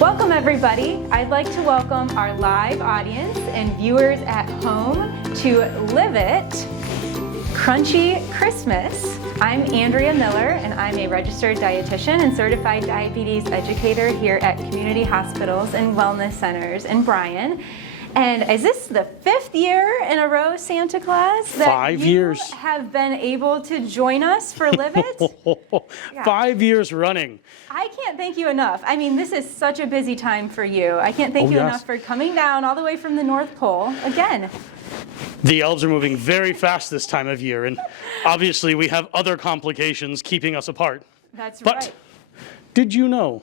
Welcome everybody. I'd like to welcome our live audience and viewers at home to Live It Crunchy Christmas. I'm Andrea Miller and I'm a registered dietitian and certified diabetes educator here at community hospitals and wellness centers in Bryan. And is this the 5th year in a row, Santa Claus, that 5 years have been able to join us for Live It? Yeah. 5 years running. I can't thank you enough. I mean, this is such a busy time for you. I can't thank you enough for coming down all the way from the North Pole again. The elves are moving very fast this time of year, and obviously we have other complications keeping us apart. That's but right. Did you know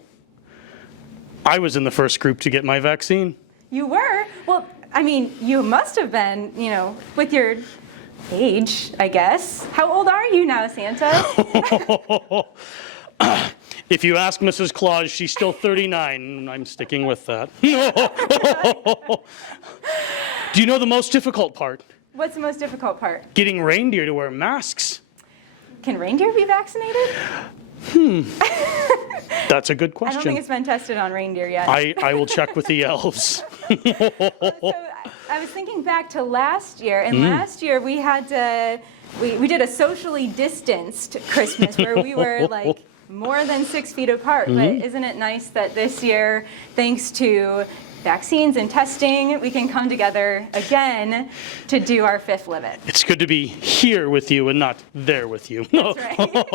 I was in the first group to get my vaccine? You were? Well, I mean, you must have been, you know, with your age, I guess. How old are you now, Santa? If you ask Mrs. Claus, she's still 39, and I'm sticking with that. Do you know the most difficult part? What's the most difficult part? Getting reindeer to wear masks. Can reindeer be vaccinated? That's a good question. I don't think it's been tested on reindeer yet. I will check with the elves. So I was thinking back to last year, and last year we had we did a socially distanced Christmas where we were like more than 6 feet apart. But isn't it nice that this year, thanks to vaccines and testing, we can come together again to do our 5th Live It. It's good to be here with you and not there with you. That's right.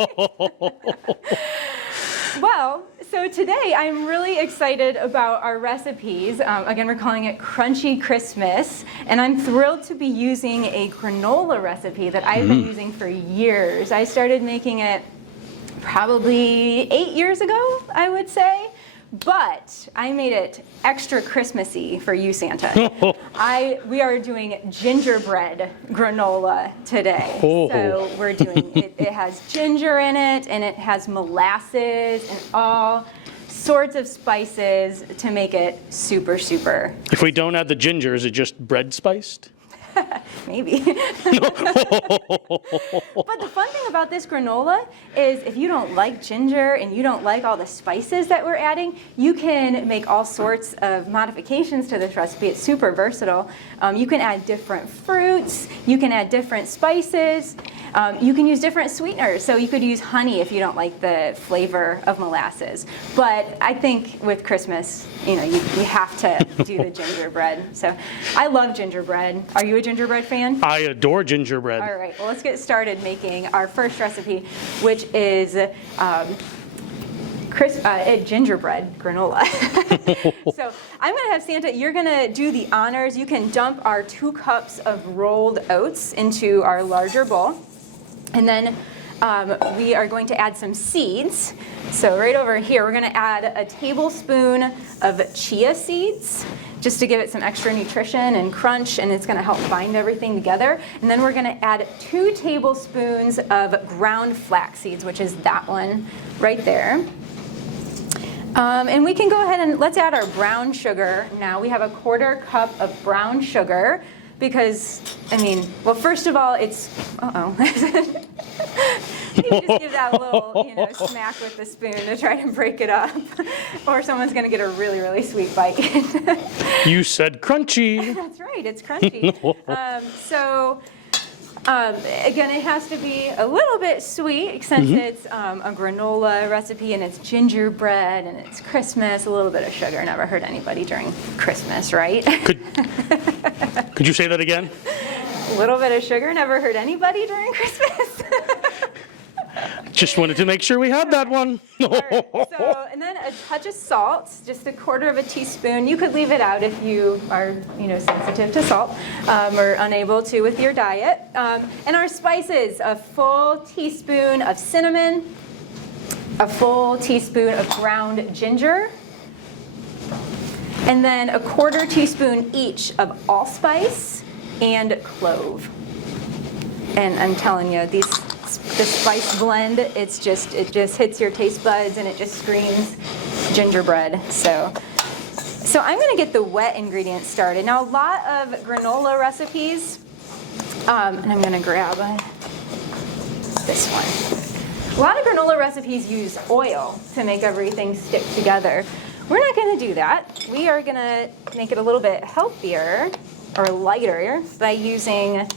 Well, so today I'm really excited about our recipes. Again, we're calling it Crunchy Christmas, and I'm thrilled to be using a granola recipe that I've been using for years. I started making it probably 8 years ago, I would say. But I made it extra Christmassy for you, Santa. We are doing gingerbread granola today. So we're doing it has ginger in it, and it has molasses and all sorts of spices to make it super, super. If we don't add the ginger, is it just bread spiced? Maybe. But the fun thing about this granola is if you don't like ginger and you don't like all the spices that we're adding, you can make all sorts of modifications to this recipe. It's super versatile. You can add different fruits. You can add different spices. You can use different sweeteners. So you could use honey if you don't like the flavor of molasses. But I think with Christmas, you know, you have to do the gingerbread. So I love gingerbread. Are you a gingerbread fan? I adore gingerbread. All right, well, let's get started making our first recipe, which is gingerbread granola. So I'm going to have Santa, you're going to do the honors. You can dump our 2 cups of rolled oats into our larger bowl. And then we are going to add some seeds. So right over here, we're going to add a tablespoon of chia seeds, just to give it some extra nutrition and crunch, and it's going to help bind everything together. And then we're going to add 2 tablespoons of ground flax seeds, which is that one right there. And we can go ahead and let's add our brown sugar now. We have a 1/4 cup of brown sugar because, I mean, well, first of all, it's, you just give that a little, you know, smack with the spoon to try to break it up, or someone's going to get a really, really sweet bite. You said crunchy. That's right, it's crunchy. Again, it has to be a little bit sweet since it's a granola recipe and it's gingerbread and it's Christmas. A little bit of sugar never hurt anybody during Christmas, right? Could you say that again? A little bit of sugar never hurt anybody during Christmas. Just wanted to make sure we had that one. All right, so, and then a touch of salt, just a 1/4 teaspoon. You could leave it out if you are, you know, sensitive to salt or unable to with your diet. And our spices, a full teaspoon of cinnamon, a full teaspoon of ground ginger, and then a 1/4 teaspoon each of allspice and clove. And I'm telling you, the spice blend, it just hits your taste buds and it just screams gingerbread. So I'm going to get the wet ingredients started. Now, a lot of granola recipes, and I'm going to grab this one. A lot of granola recipes use oil to make everything stick together. we're not gonna do that. We are gonna make it a little bit healthier or lighter by using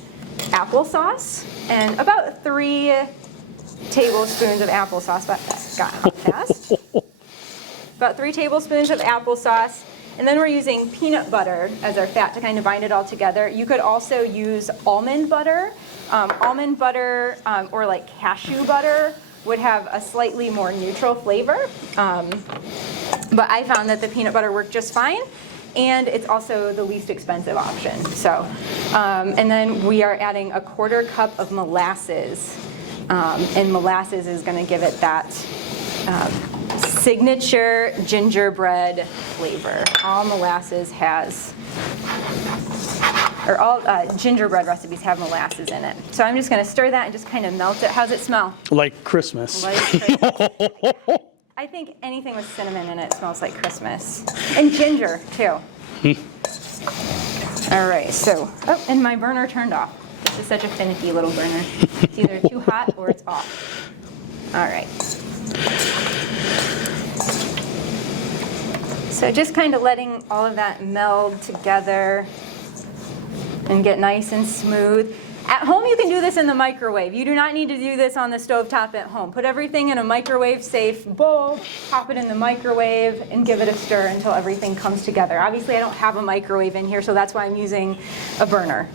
applesauce and about 3 tablespoons of applesauce. That got out fast. About 3 tablespoons of applesauce. And then we're using peanut butter as our fat to kind of bind it all together. You could also use almond butter. Or like cashew butter would have a slightly more neutral flavor. But I found that the peanut butter worked just fine. And it's also the least expensive option. So, and then we are adding a 1/4 cup of molasses. And molasses is going to give it that signature gingerbread flavor. All molasses has, or all gingerbread recipes have molasses in it. So I'm just going to stir that and just kind of melt it. How's it smell? Like Christmas. Like Christmas. I think anything with cinnamon in it smells like Christmas. And ginger, too. All right, so, oh, and my burner turned off. This is such a finicky little burner. It's either too hot or it's off. All right. So just kind of letting all of that meld together and get nice and smooth. At home, you can do this in the microwave. You do not need to do this on the stovetop at home. Put everything in a microwave-safe bowl, pop it in the microwave, and give it a stir until everything comes together. Obviously, I don't have a microwave in here, so that's why I'm using a burner.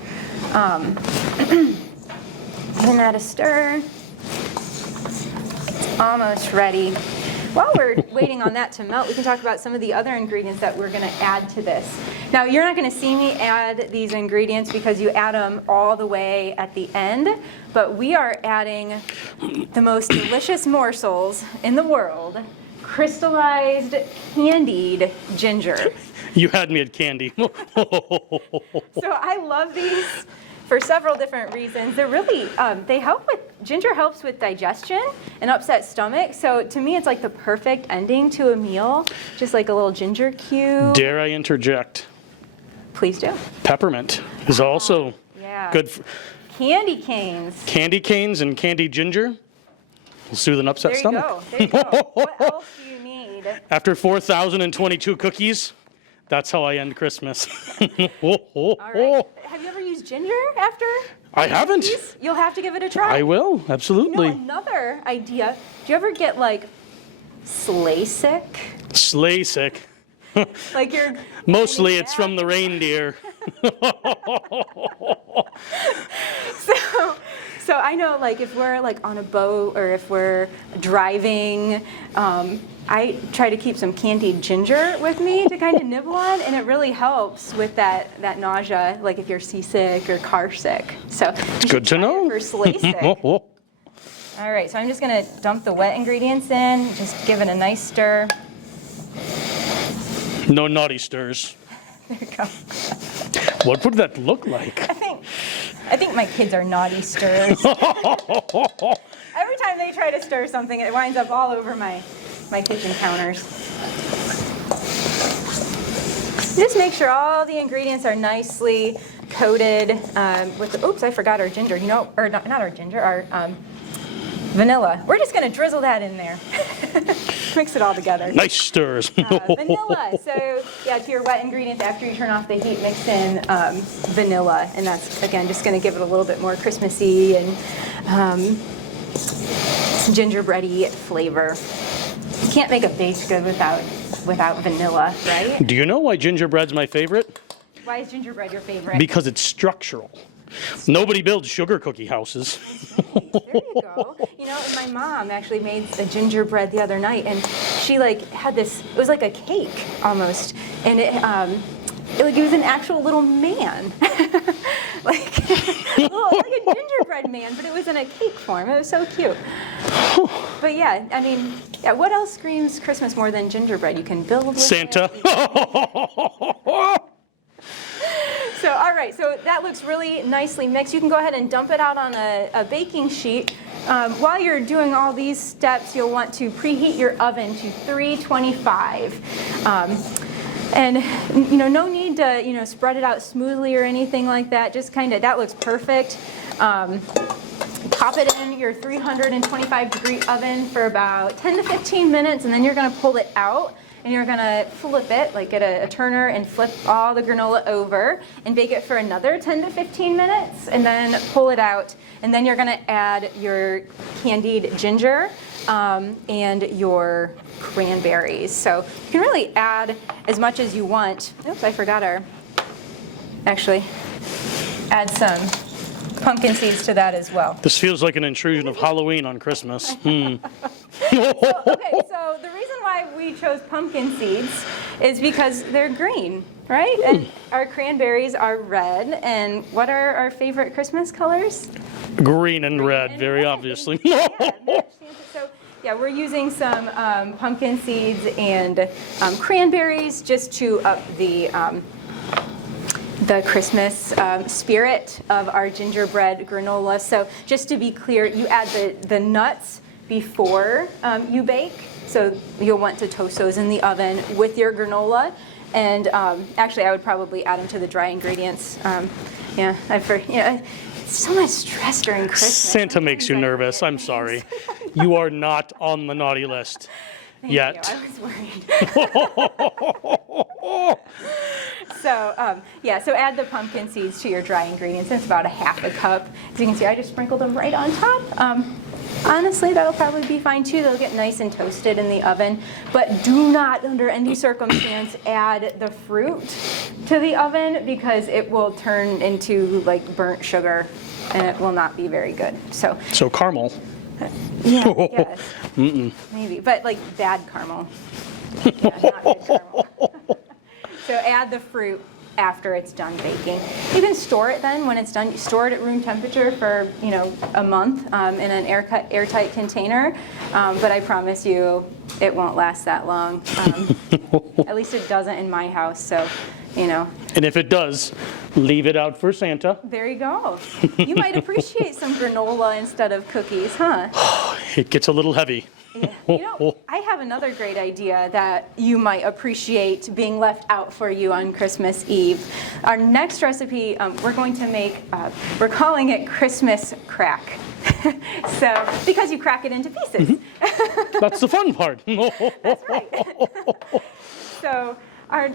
Giving that a stir. It's almost ready. While we're waiting on that to melt, we can talk about some of the other ingredients that we're going to add to this. Now, you're not going to see me add these ingredients because you add them all the way at the end, but we are adding the most delicious morsels in the world, crystallized candied ginger. You had me at candy. So I love these for several different reasons. They're really, ginger helps with digestion and upset stomach. So to me, it's like the perfect ending to a meal, just like a little ginger cube. Dare I interject? Please do. Peppermint is also good. Candy canes. Candy canes and candied ginger will soothe an upset stomach. There you go. What else do you need? After 4,022 cookies, that's how I end Christmas. All right. Have you ever used ginger after? I haven't. Cookies? You'll have to give it a try. I will, absolutely. You know, another idea. Do you ever get like sleigh sick? Sleigh sick. Like you're Mostly it's from the reindeer. So I know, like, if we're like on a boat or if we're driving, I try to keep some candied ginger with me to kind of nibble on, and it really helps with that nausea, like if you're seasick or car sick. So It's good to know. for sleigh sick. All right, so I'm just gonna dump the wet ingredients in, just give it a nice stir. No naughty stirs. There you go. What would that look like? I think my kids are naughty stirrers. Every time they try to stir something, it winds up all over my kitchen counters. Just make sure all the ingredients are nicely coated with the, oops, I forgot our ginger, or not our ginger, our vanilla. We're just gonna drizzle that in there. Mix it all together. Nice stirs. Vanilla. So yeah, to your wet ingredients, after you turn off the heat, mix in vanilla, and that's again just going to give it a little bit more Christmassy and gingerbready flavor. You can't make a baked good without vanilla, right? Do you know why gingerbread's my favorite? Why is gingerbread your favorite? Because it's structural. Nobody builds sugar cookie houses. There you go. You know, my mom actually made a gingerbread the other night, and she like had this. It was like a cake almost, and it was an actual little man, like a gingerbread man, but it was in a cake form. It was so cute. But yeah, I mean, what else screams Christmas more than gingerbread? You can build with Santa. So, all right, so that looks really nicely mixed. You can go ahead and dump it out on a baking sheet. While you're doing all these steps, you'll want to preheat your oven to 325. And, no need to, spread it out smoothly or anything like that. Just kind of, that looks perfect. Pop it in your 325-degree oven for about 10 to 15 minutes, and then you're going to pull it out. and you're gonna flip it, like get a turner and flip all the granola over and bake it for another 10 to 15 minutes and then pull it out. And then you're gonna add your candied ginger and your cranberries. So you can really add as much as you want. Oops, I forgot actually add some pumpkin seeds to that as well. This feels like an intrusion of Halloween on Christmas. Okay, so the reason why we chose pumpkin seeds is because they're green, right? And our cranberries are red. And what are our favorite Christmas colors? Green and red, very obviously. Yeah, match Santa. So yeah, we're using some pumpkin seeds and cranberries just to up the Christmas spirit of our gingerbread granola. So just to be clear, you add the nuts before you bake. So you'll want to toast those in the oven with your granola. And actually, I would probably add them to the dry ingredients. So much stress during Christmas. Santa makes you nervous. I'm sorry. You are not on the naughty list yet. Thank you. I was worried. So add the pumpkin seeds to your dry ingredients. It's about a half a cup. As you can see, I just sprinkled them right on top. Honestly, that'll probably be fine too. They'll get nice and toasted in the oven. But do not, under any circumstance, add the fruit to the oven because it will turn into like burnt sugar and it will not be very good. So caramel. Yeah, yes. Maybe, but like bad caramel. Yeah, not good caramel. So add the fruit after it's done baking. You can store it then when it's done. You store it at room temperature for a month in an airtight container. But I promise you, it won't last that long. At least it doesn't in my house. So, And if it does, leave it out for Santa. There you go. You might appreciate some granola instead of cookies, huh? It gets a little heavy. Yeah. I have another great idea that you might appreciate being left out for you on Christmas Eve. Our next recipe, we're going to make, we're calling it Christmas crack. So, because you crack it into pieces. That's the fun part. That's right. So, our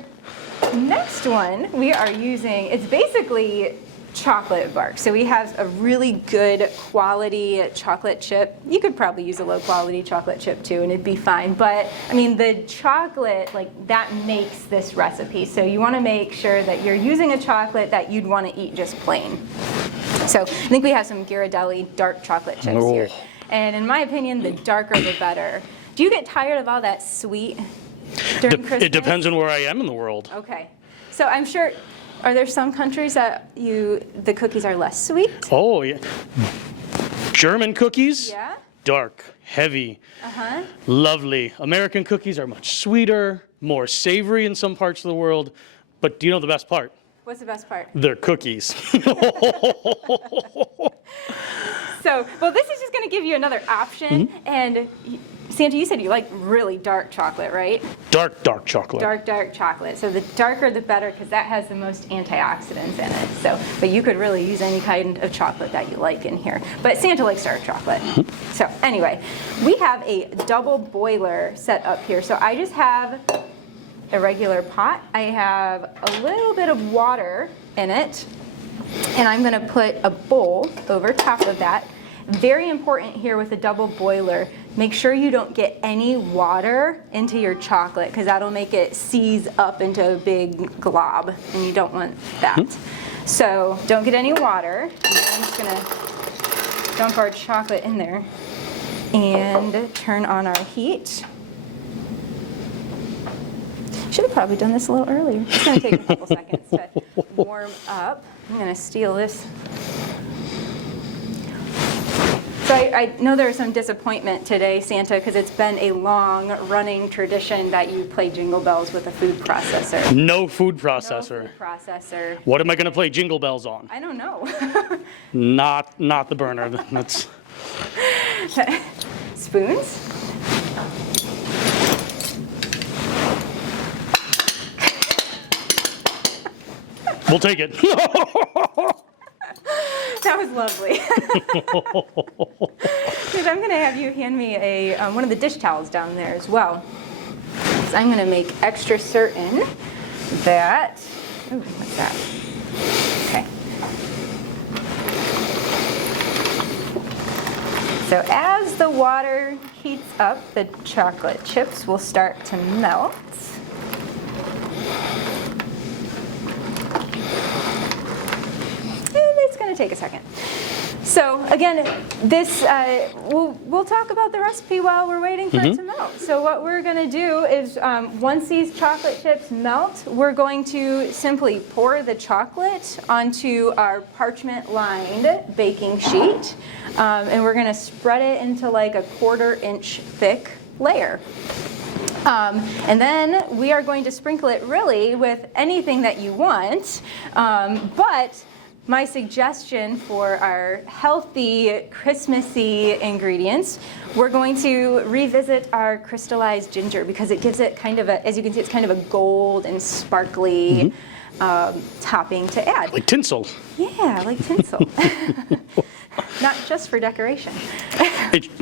next one we are using, it's basically chocolate bark. So we have a really good quality chocolate chip. You could probably use a low quality chocolate chip too and it'd be fine. But I mean the chocolate, like that makes this recipe. So you want to make sure that you're using a chocolate that you'd want to eat just plain. So I think we have some Ghirardelli dark chocolate chips here. And in my opinion, the darker the better. Do you get tired of all that sweet during Christmas? It depends on where I am in the world. Okay. So I'm sure, are there some countries that the cookies are less sweet? Oh, yeah. German cookies? Yeah? Dark, heavy, lovely. American cookies are much sweeter, more savory in some parts of the world. But do you know the best part? What's the best part? They're cookies. So, well, this is just going to give you another option. And Santa, you said you like really dark chocolate, right? Dark chocolate. Dark chocolate. So the darker the better because that has the most antioxidants in it. So, but you could really use any kind of chocolate that you like in here. But Santa likes dark chocolate. So anyway, we have a double boiler set up here. So I just have a regular pot. I have a little bit of water in it. And I'm going to put a bowl over top of that. Very important here with a double boiler, make sure you don't get any water into your chocolate because that'll make it seize up into a big glob and you don't want that. So don't get any water. And then I'm just going to dump our chocolate in there and turn on our heat. Should have probably done this a little earlier. It's going to take a couple seconds to warm up. I'm going to steal this. So I know there's some disappointment today, Santa, because it's been a long-running tradition that you play Jingle Bells with a food processor. No food processor. No food processor. What am I going to play Jingle Bells on? I don't know. Not the burner. That's Spoons? We'll take it. That was lovely. Dude, I'm going to have you hand me one of the dish towels down there as well. because I'm going to make extra certain that, ooh, what's that? Okay. So as the water heats up, the chocolate chips will start to melt. And it's going to take a second. So again, this we'll talk about the recipe while we're waiting for it to melt. So what we're going to do is once these chocolate chips melt, we're going to simply pour the chocolate onto our parchment-lined baking sheet, and we're going to spread it into like a 1/4 inch thick layer. And then we are going to sprinkle it really with anything that you want, but my suggestion for our healthy, Christmassy ingredients, we're going to revisit our crystallized ginger because it gives it kind of a, as you can see, it's kind of a gold and sparkly topping to add. Like tinsel. Yeah, like tinsel. Not just for decoration.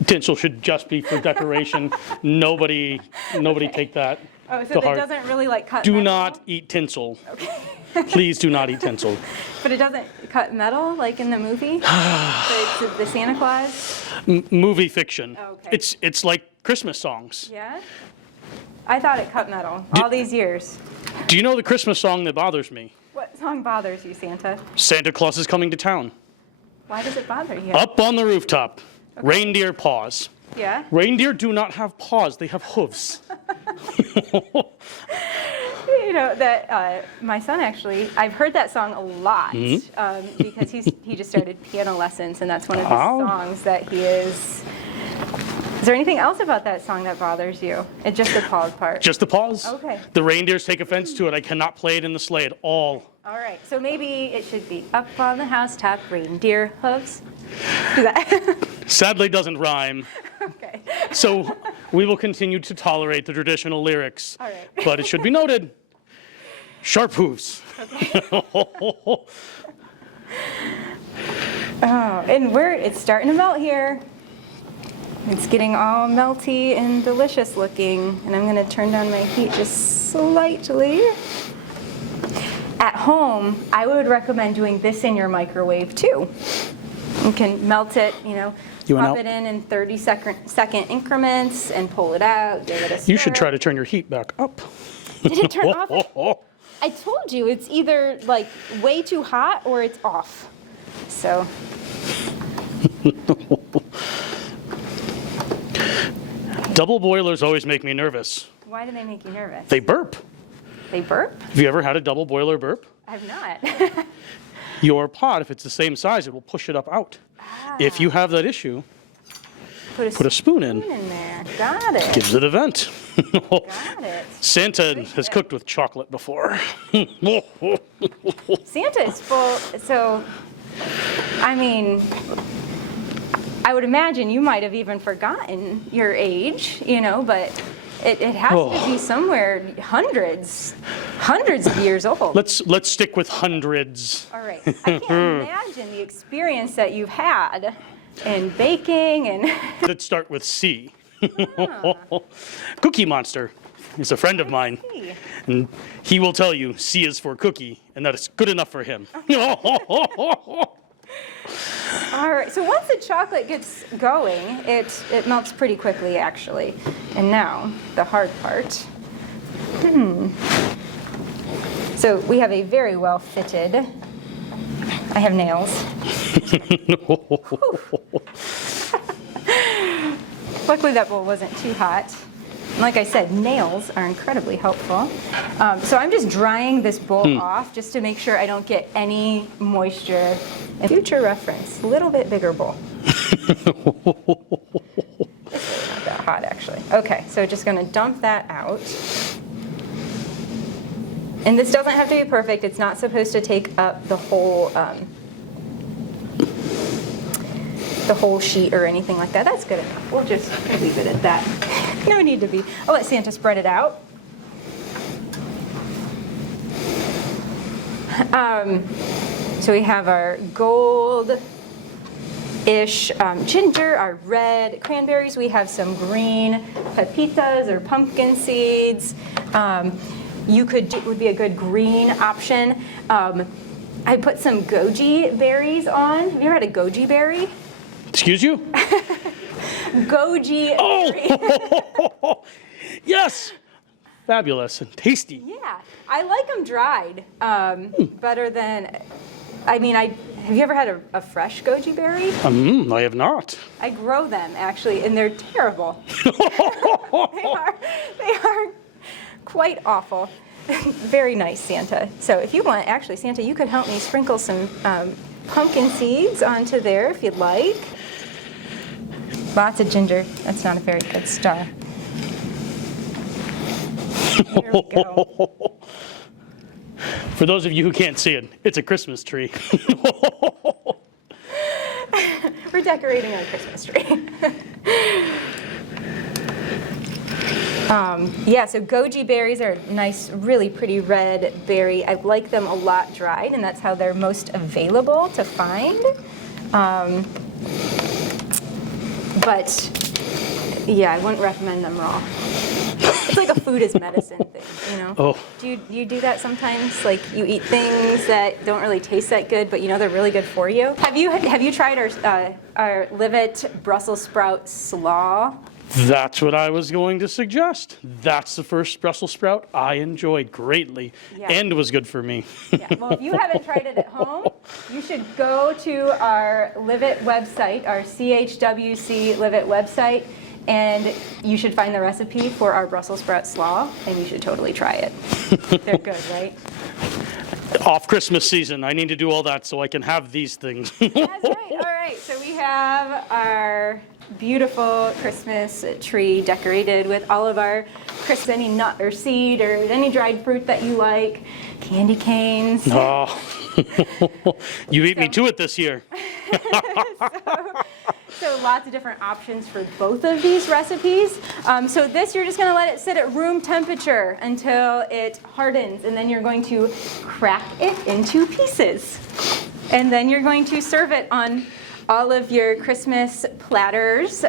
Tinsel should just be for decoration. Nobody take that Oh, so to it heart. doesn't really like cut Do metal? not eat tinsel. Okay. Please do not eat tinsel. But it doesn't cut metal like in the movie? the Santa Claus? Movie fiction. Oh, okay. It's like Christmas songs. Yeah? I thought it cut metal all these years. Do you know the Christmas song that bothers me? What song bothers you, Santa? Santa Claus is coming to town. Why does it bother you? Up on the rooftop, reindeer paws. Yeah? Reindeer do not have paws, they have hooves. You know, that my son actually, I've heard that song a lot because he just started piano lessons, and that's one of the songs that he is. Is there anything else about that song that bothers you? It's just the paws part. Just the paws. Okay. The reindeers take offense to it. I cannot play it in the sleigh at all. All right, so maybe it should be up on the housetop, reindeer hooves. Do that. Sadly, doesn't rhyme. Okay. So we will continue to tolerate the traditional lyrics. All right. But it should be noted, sharp hooves. Okay. Oh, and it's starting to melt here. It's getting all melty and delicious looking, and I'm going to turn down my heat just slightly. At home, I would recommend doing this in your microwave too. You can melt it, pop it in 30-second increments and pull it out, give it a stir. You should try to turn your heat back up. Did it turn off? I told you, it's either like way too hot or it's off. So. Double boilers always make me nervous. Why do they make you nervous? They burp. They burp? Have you ever had a double boiler burp? I've not. Your pot, if it's the same size, it will push it up out. If you have that issue, put a spoon in. There. Got it. Gives it a vent. Got it. Santa has cooked with chocolate before. Santa is full, so, I mean, I would imagine you might have even forgotten your age, but it has to be somewhere hundreds of years old. Let's stick with hundreds. All right. I can't imagine the experience that you've had in baking and. Let's start with C. Cookie Monster is a friend of mine, and he will tell you C is for cookie, and that is good enough for him. All right, so once the chocolate gets going, it melts pretty quickly, actually. And now, the hard part. So we have a very well fitted, I have nails. Luckily that bowl wasn't too hot. Like I said, nails are incredibly helpful. So I'm just drying this bowl off just to make sure I don't get any moisture. And future reference, a little bit bigger bowl. It's not that hot, actually. Okay, so just gonna dump that out. And this doesn't have to be perfect. It's not supposed to take up the whole sheet or anything like that. That's good enough. We'll just leave it at that. No need to be. I'll let Santa spread it out. So we have our gold ish. Ginger, our red. Cranberries, we have some green. Pepitas or pumpkin seeds. Would be a good green option. I put some goji berries on. Have you ever had a goji berry? Excuse you? Goji berry. Oh, yes. Fabulous and tasty. Yeah, I like them dried better than, have you ever had a fresh goji berry? I have not. I grow them actually, and they're terrible. They are quite awful. Very nice, Santa. So if you want, actually, Santa, you could help me sprinkle some pumpkin seeds onto there if you'd like. Lots of ginger. That's not a very good start. There we go. For those of you who can't see it, it's a Christmas tree. We're decorating our Christmas tree. So goji berries are a nice, really pretty red berry. I like them a lot dried, and that's how they're most available to find. But yeah, I wouldn't recommend them raw. It's like a food is medicine thing, you know? Oh. Do you do that sometimes? Like you eat things that don't really taste that good, but you know they're really good for you? Have you tried our Live It Brussels sprout slaw? That's what I was going to suggest. That's the first Brussels sprout I enjoyed greatly and was good for me. Yeah. Well, if you haven't tried it at home, you should go to our Live It website, our CHWC Live It website, and you should find the recipe for our Brussels sprout slaw, and you should totally try it. They're good, right? Off Christmas season, I need to do all that so I can have these things. That's right. All right. So we have our beautiful Christmas tree decorated with all of our any nut or seed or any dried fruit that you like, candy canes. Oh, you beat me to it this year. So lots of different options for both of these recipes. So this, you're just going to let it sit at room temperature until it hardens, and then you're going to crack it into pieces. And then you're going to serve it on all of your Christmas platters.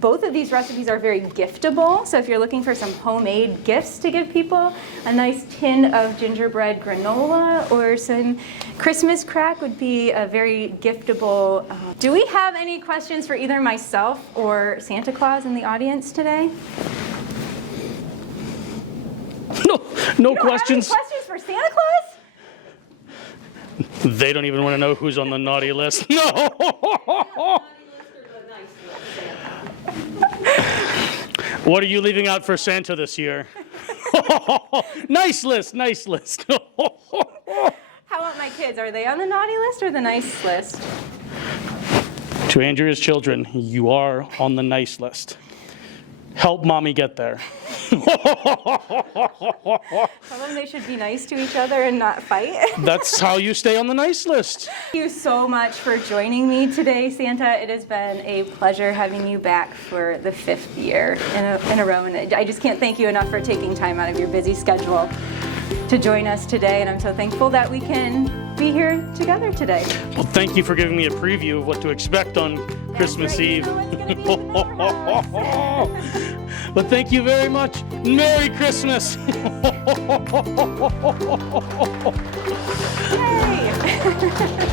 Both of these recipes are very giftable, so if you're looking for some homemade gifts to give people, a nice tin of gingerbread granola or some Christmas crack would be a very giftable. Do we have any questions for either myself or Santa Claus in the audience today? No questions. Have any questions for Santa Claus? They don't even want to know who's on the naughty list. No. What are you leaving out for Santa this year? Nice list, nice list. How about my kids? Are they on the naughty list or the nice list? To Andrea's children, you are on the nice list. Help mommy get there. Tell them they should be nice to each other and not fight. That's how you stay on the nice list. Thank you so much for joining me today, Santa. It has been a pleasure having you back for the 5th year in a row. And I just can't thank you enough for taking time out of your busy schedule to join us today. And I'm so thankful that we can be here together today. Well, thank you for giving me a preview of what to expect on Christmas Eve. You know what's gonna be in the house. Well, thank you very much. Merry Christmas. Yay!